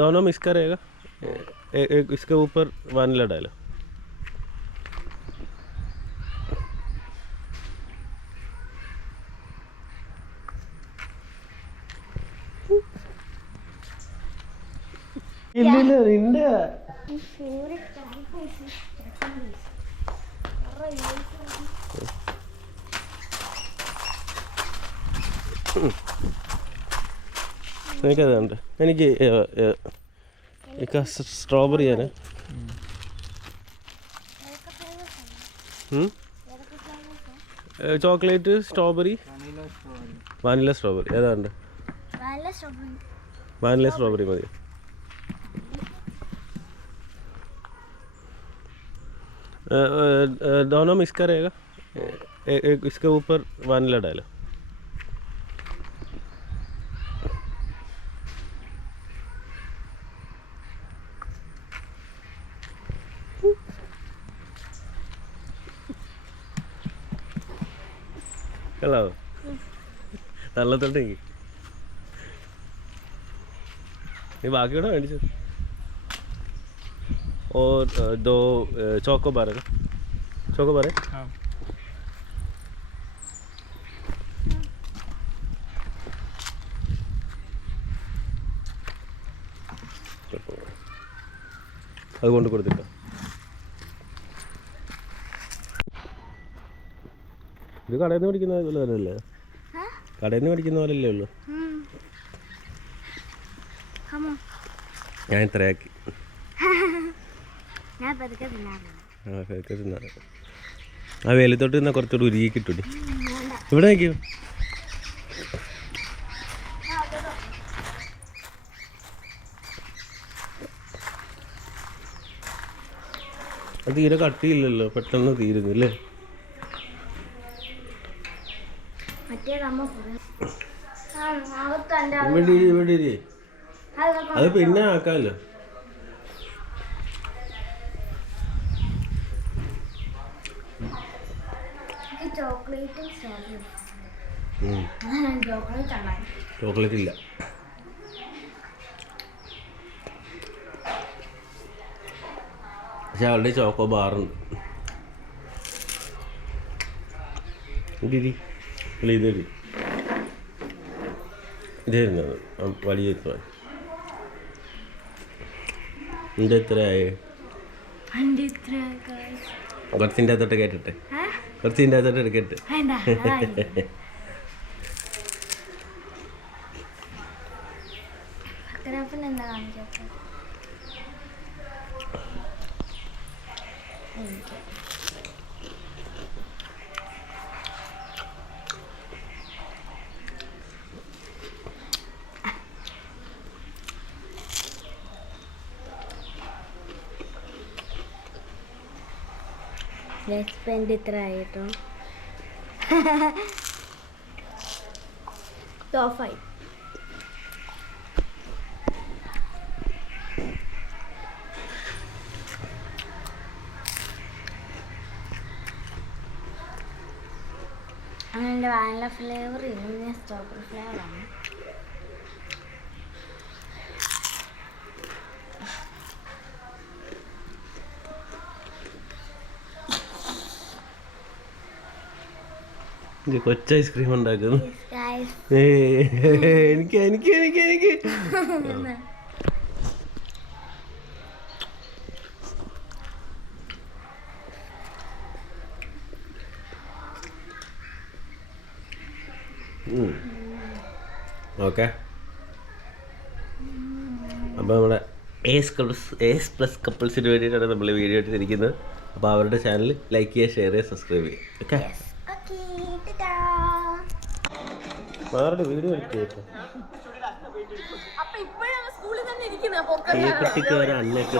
दोनों मिक्स करेगा। एक इसके ऊपर वानिला डालो। ഇല്ലില്ല നിന്റെ എനിക്കതുണ്ട്. എനിക്ക് സ്ട്രോബെറിയാണ്. ചോക്ലേറ്റ്, സ്ട്രോബെറി, വാനില സ്ട്രോബെറി ഏതാണ്ട്? വാനില സ്ട്രോബെറി മതി. दोनों मिक्स करेगा। एक इसके ऊपर वानिला डालो। കളാവോ? നല്ലതുണ്ടെങ്കിൽ നീ ബാക്കിയോടെ മേടിച്ചത്. और दो चोकोबार है ना? चोकोबार है। हाँ। അതുകൊണ്ട് കൊടുത്തിട്ടോ. ഇത് കടയിൽ നിന്ന് മേടിക്കുന്ന പോലെയല്ലേ? കടയിൽ നിന്ന് മേടിക്കുന്ന പോലെയല്ലേ ഉള്ളൂ. ഞാൻ ഇത്രയാക്കി. ആ വേലത്തോട്ട് നിന്നാൽ കുറച്ചുകൂടി ഉരുകി കിട്ടൂടി. ഇവിടെ നോക്കിയോ? അത് തീരെ കട്ടിയില്ലല്ലോ, പെട്ടെന്ന് തീരുന്നില്ലേ? ഇവിടെ അത് പിന്നെ ആക്കാമല്ലോ. ചോക്ലേറ്റ് ഇല്ല. പക്ഷെ അവളുടെ ചോക്കോ ബാറുണ്ട്. ഇതായിരുന്നു വലിയ എൻ്റെ എത്രയായേ? കുറച്ചിൻ്റെ അകത്തോട്ട് കേട്ടിട്ടെ, കുറച്ചിൻ്റെ അകത്തോട്ട് എടുക്കട്ടെ. സ്പെൻഡ് ഇത്ര ആയിട്ടോ. ടോഫായി. അങ്ങനെ വാനില ഫ്ലേവർ ഇല്ല, സ്ട്രോബെറി ഫ്ലേവറാണ്. കൊച്ചു ഐസ്ക്രീം ഉണ്ടാക്കുന്നു. എനിക്ക് എനിക്ക് എനിക്ക് എനിക്ക് ഓക്കെ. അപ്പോൾ നമ്മുടെ എസ് പ്ലസ് കപ്പിൾസിന് വേണ്ടിയിട്ടാണ് നമ്മൾ വീഡിയോ എടുത്തിരിക്കുന്നത്. അപ്പോൾ അവരുടെ ചാനൽ ലൈക്ക് ചെയ്യുക, ഷെയർ ചെയ്യുക, സബ്സ്ക്രൈബ് ചെയ്യുക. ഓക്കെ. വേറെ വീഡിയോ എടുത്തു ഈ കുട്ടിക്ക് വരെ അന്നേക്ക്